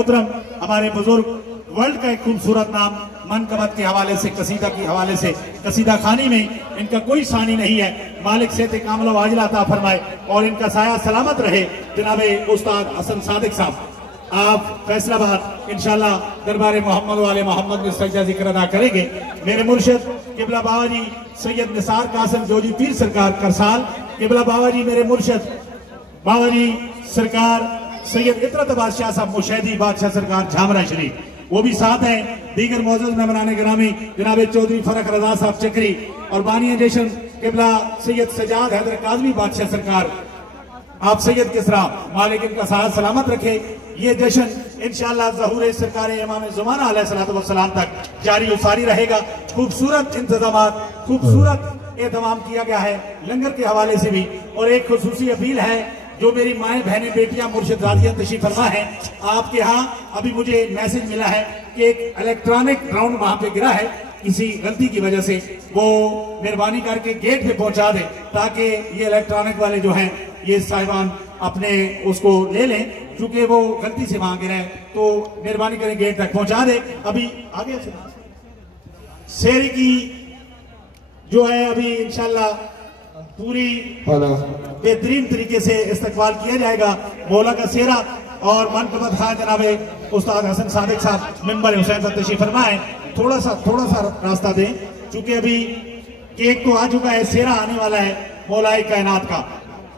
मोहतरम हमारे बुजुर्ग वर्ल्ड का एक खूबसूरत नाम मनकबत के हवाले से, कसीदा के हवाले से, कसीदा खानी में इनका कोई सानी नहीं है। मालिक सेहत कामलो वाजिला अता फरमाए और इनका साया सलामत रहे। जनाब उस्ताद हसन सादिक साहब, आप फैसलाबाद इंशाल्लाह दरबार मोहम्मद वाले मोहम्मद में सजदा जिक्र अदा करेंगे। मेरे मुर्शिद किबला बाबा जी सैयद निसार कासिम जोजी पीर सरकार करसाल, किबला बाबा जी मेरे मुर्शिद बाबा जी सरकार सैयद इतरत बादशाह साहब मुशैदी बादशाह सरकार झामरा शरीफ, वो भी साथ हैं। दीगर मौजूद मेहमान गिरामी जनाब चौधरी फरक रजा साहब चक्री और बानिया जशन किबला सैयद सजाद हैदर काजमी बादशाह सरकार, आप सैयद किसरा मालिक इनका साथ सलामत रखे। ये जश्न इंशाअल्लाह ज़हूर सरकार इमाम ज़माना अलैहिस्सलातु वस्सलाम तक जारी उसारी रहेगा। खूबसूरत इंतजामात, खूबसूरत एहतमाम किया गया है लंगर के हवाले से भी। और एक खुसूसी अपील है, जो मेरी माएँ बहनें बेटियां मुर्शिद राजियां तशरीफ फरमा है, आपके यहाँ अभी मुझे मैसेज मिला है कि एक इलेक्ट्रॉनिक ग्राउंड वहां पे गिरा है किसी गलती की वजह से, वो मेहरबानी करके गेट पे पहुंचा दे ताकि ये इलेक्ट्रॉनिक वाले जो हैं ये साहिबान अपने उसको ले लें, क्योंकि वो गलती से वहां गिरा है। तो मेहरबानी करें गेट तक पहुंचा दे। अभी आगे शेर की जो है अभी इंशाल्लाह पूरी बेहतरीन तरीके से इस्तकबाल किया जाएगा। मौला का सेहरा और मनकबत खान जनाबे उस्ताद हसन सादिक साहब मिंबर हुसैन पर तशरीफ फरमाए। थोड़ा सा रास्ता दें, क्योंकि अभी केक तो आ चुका है, सेहरा आने वाला है मौलाए कायनात का।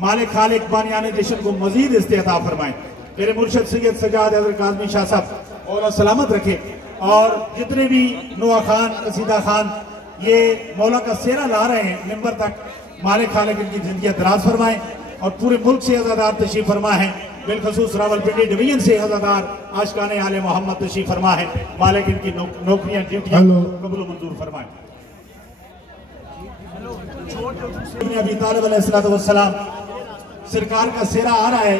मालिक खालिक बानियाने जश्न को मजीद इस्तेता फरमाए। मेरे मुर्शिद सैयद सजाद हैदर काज़मी शाह साहब और सलामत रखे। और जितने भी नोआ खान, कसीदा खान ये मौला का सेहरा ला रहे हैं मिंबर तक, मालिक खालिक इनकी जिंदगी दराज फरमाए। और पूरे मुल्क से अज़ादार तशरीफ फरमा है, बिलखसूस रावलपिंडी डिवीजन से अज़ादार आशिकाने आले मोहम्मद तशरीफ फरमा है। मालिक इनकी नौकरियां ड्यूटियां कबूल मंजूर फरमाए। अभी तालिब अलैहिस्सलाम सरकार का सेहरा आ रहा है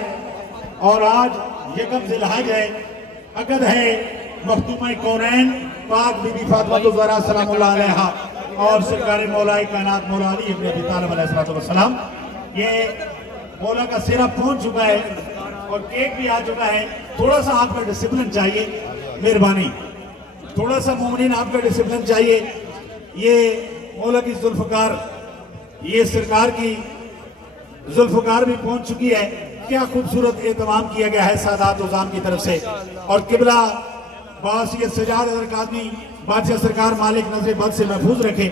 और आज यकम ज़िलहज है, अकद है मखदूमा कौनैन पाक बीबी फातिमा ज़हरा सलामुल्लाह अलैहा और सरकार मौलाए कायनात मौला अली इब्न अबी तालिब अलैहिस्सलाम। ये मौला का सेहरा पहुंच चुका है और केक भी आ चुका है। थोड़ा सा आपका डिसिप्लिन चाहिए, मेहरबानी, थोड़ा सा मोमिनीन आपका डिसिप्लिन चाहिए। ये मौला की जुल्फ़कार, ये सरकार की जुल्फ़कार भी पहुंच चुकी है। क्या खूबसूरत एहतमाम किया गया है सादात उज़ाम की तरफ से। और किबला बासियत सजाद हैदर काज़मी बादशाह सरकार मालिक नजर बद से महफूज रखे।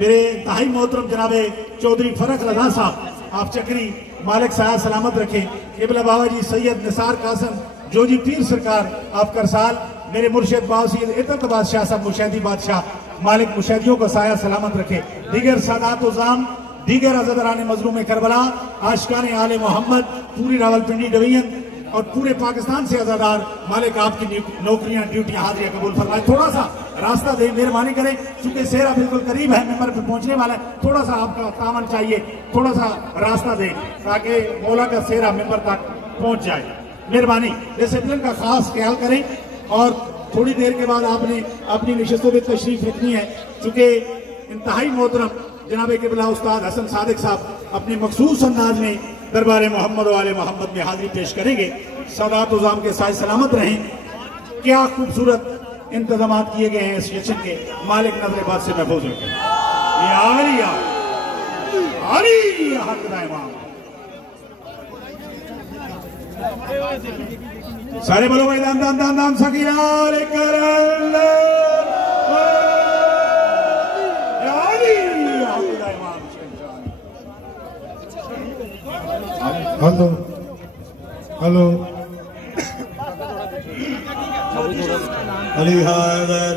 मेरे इंतहाई मोहतरम जनाबे चौधरी फरक रजा साहब आप चक्री, मालिक साया सलामत रखे। किबला बाबा जी सैयद निसार कासिम जोजी पीर सरकार आप करसाल, मेरे मुर्शिद बाबा सैयद इतरत बादशाह साहब मुशैदी बादशाह, मालिक मुशैदियों का साया सलामत रखे। दीगर सादात उज़ाम, दीगर अज़दरान मज़लूम करबला, आशिकाने आले मोहम्मद, पूरी रावलपिंडी डिवीजन और पूरे पाकिस्तान से अज़ादार, मालिक आपकी नौकरियां ड्यूटियां हाजिरियां कबूल फरमाए। थोड़ा सा रास्ता दे, मेहरबानी करें, क्योंकि सेहरा बिल्कुल करीब है, मेंबर पे पहुंचने वाला है। थोड़ा सा आपका तामन चाहिए, थोड़ा सा रास्ता दे ताकि मौला का सेहरा मेंबर तक पहुंच जाए। मेहरबानी, डिसिप्लिन का खास ख्याल करें। और थोड़ी देर के बाद आपने अपनी नशिस्तों में तशरीफ रखनी है, चूंकि इंतहाई मोहतरम जनाब किबला उस्ताद हसन सादिक साहब अपने मखसूस अंदाज में दरबार मोहम्मद वाले मोहम्मद में हाजिरी पेश करेंगे। सादात उज़ाम के साथ सलामत रहें। क्या खूबसूरत इंतजाम किए गए हैं इस जश्न के, मालिक नजर बात से महफूज रखें। सारे बोलो भाई दाम दाम दाम दाम सकीना हेलो हेलो अली हैदर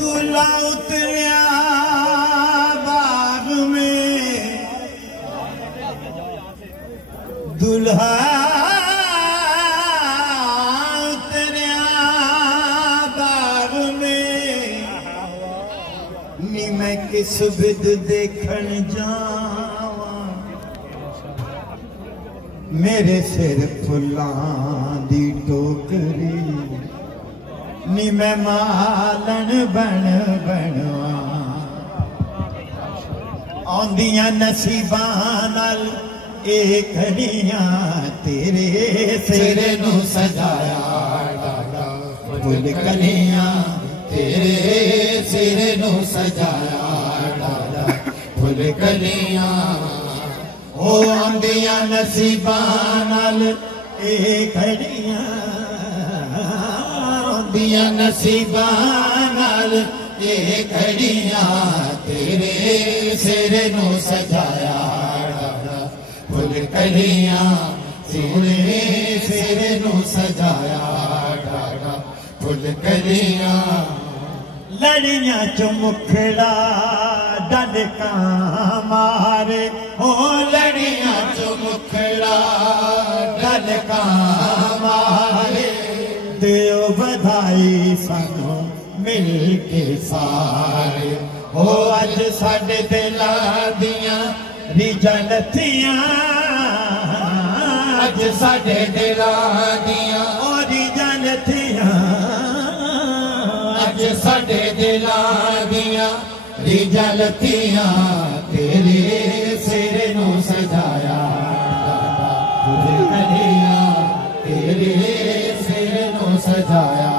दूल्हा उतरिया बाग में, दूल्हा उतरिया बाग में, नी मैं किस बिद देखण जावा, मेरे सिर फुल्लां दी टोकरी, नी मैं मालन बन बनवा, आंदियां नसीबां नाल ए घड़ियां तेरे सिर नू सजाया डाला फुल कलियां तेरे सिर नू सजाया डाला फुल कलियां ओ आंदियां नसीबां नाल ए घड़ियां आंदियां नसीबां नाल ए घड़ियां तेरे सिर नू सजाया डाला फुल कलियां तेरे सिर नू सजाया डाला फुल कलियां लड़ियां चो मुखड़ा डलका मारे ओ लड़ियां चो मुखड़ा डलका मारे दियो बधाई सानू मिल के सारे ओ अज साडे दिलां दियां रीझां लथियां अज साडे दिलां दियां ओ रीझां लथियां अज साडे दिलां दियां रीझां लथियां तेरे सिर नू सजाया तुझे कलियां तेरे सिर नू सजाया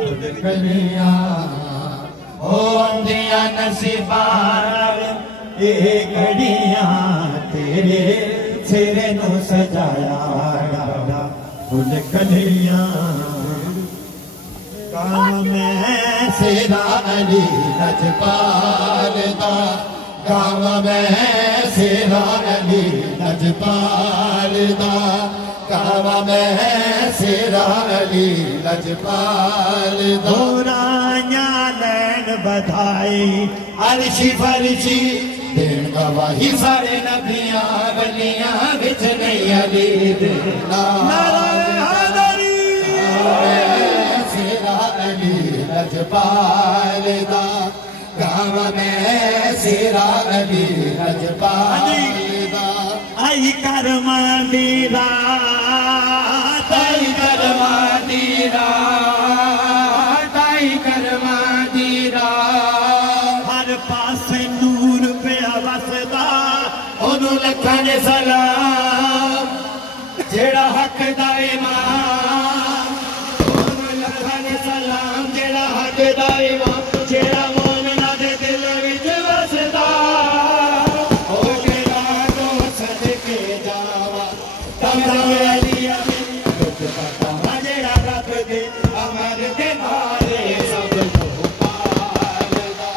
तुझे कलियां ओ अंदियां नसीबां ए घड़ियां तेरे सिर नू सजाया डाला फुल कलियां काम में सेरा अली लजपाल दा काम में सेरा अली लजपाल दा काम में सेरा अली लजपाल दा राया लैन बधाई अर्शी फर्शी देन गवाही सारे नबियां वलियां विच नहीं अली दे लजपाल दा गाँव में सेरा अली लजपाल दा आई करमा दी रात आई करमा दी रात आई करमा दी रात हर पासे नूर पिया वसदा ओनू लखां दे सलाम जेड़ा हक दा इमाम ओनू लखां दे सलाम जेड़ा हक दा इमाम जेड़ा मोमिना दे दिल विच वसदा ओ केड़ा तो सदके जावा तंदा अलिया दुख पता जेड़ा रब दे अमर दे मारे सब को पालदा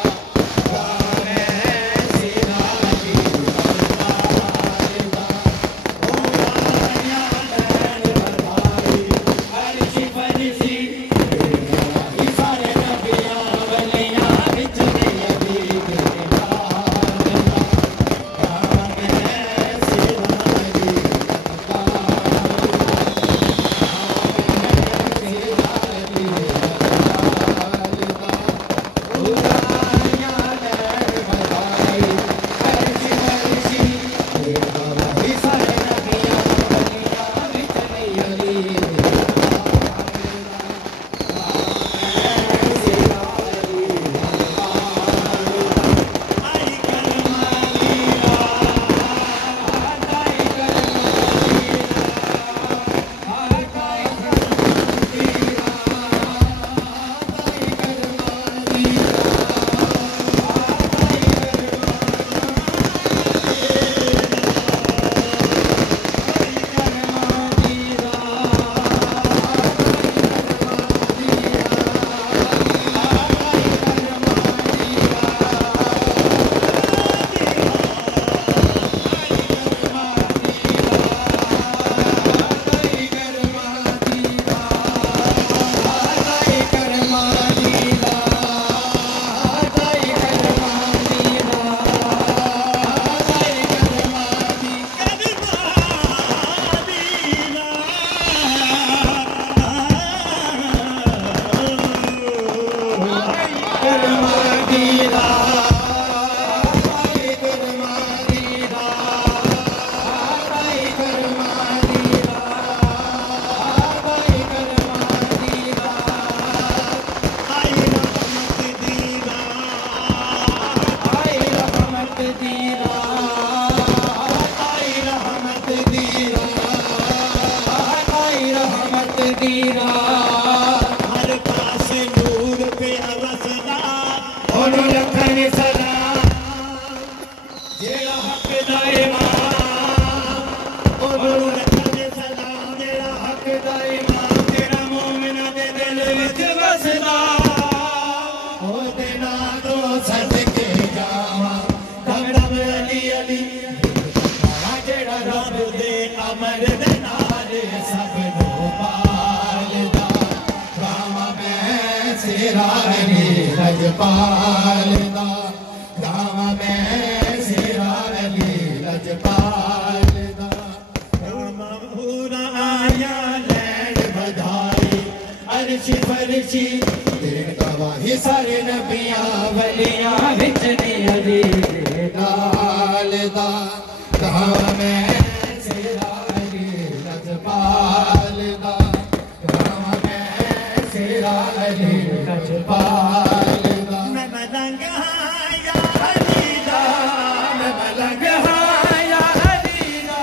गाने सीना दी पालदा ओ आया लैन बधाई अर्शी फर्शी सारे नबियां वलियां विच नहीं अली दे काम में सेरा अली मर्द नाल सब नो पालदा गाँव में सेरा अली लजपालदा गाँव में सेरा अली लजपालदा पूरा आया लैंड बधाई अर्श फर्शी दिन गवाही सारे नबियां वलियां विच ने अली नालदा गाँव में सेरा अली लजपालदा गाँव में सेरा अली लजपालदा मैं मलंग हाँ या अली दा मैं मलंग हाँ या अली दा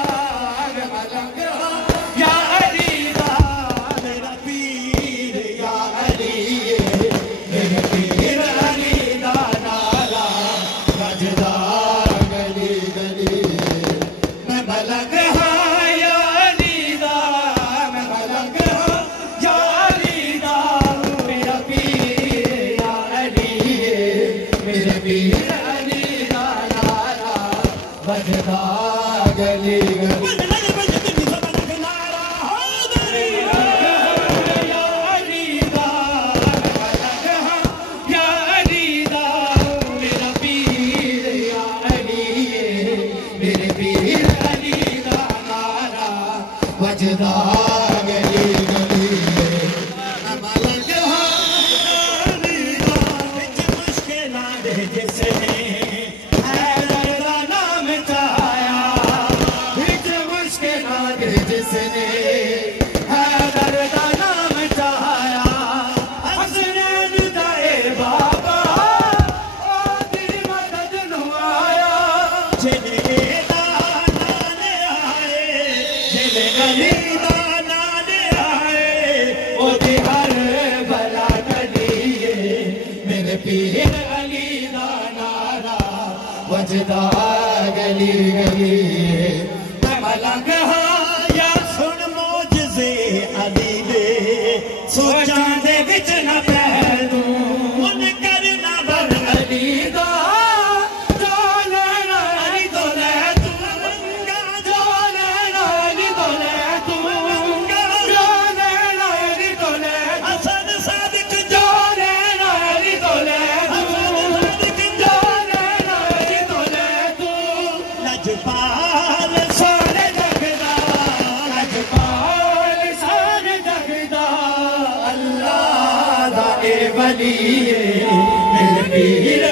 मैं मलंग हाँ या अली दा मेरा पीर या अली मेरे पीर अली दा नाला बजदा गली गली मैं मलंग हाँ या अली दा मैं मलंग हाँ या अली दा मेरा पीर या अली मेरे पीर अली दा नाला बजदा गली गली बजदा गली गली मलंग हाली दा विच मुश्किलां दे जिसने हैदर दा नाम चाया विच मुश्किलां दे जिसने हैदर दा नाम चाया हसनैन दा ए बाबा ओदी मदद नु आया जिने दा नाले आए जिने अली दा नाले आए ओदी हर भला कलिए मेरे पीर अली दा नारा वजदा गली गली मैं मलंग हाँ या सुन मोजज़े अली दे सोचां दे विच न पै तू मुन करना बर अली दा जो लैना अली तो लै तू जो लैना अली तो लै तू जो लैना अली तो लै हसन सादिक जो लैना अली तो लै तू जो लैना अली तो लै तू लजपाल सारे जगदा लजपाल सारे जगदा अल्लाह दा ए वली मेरे पीर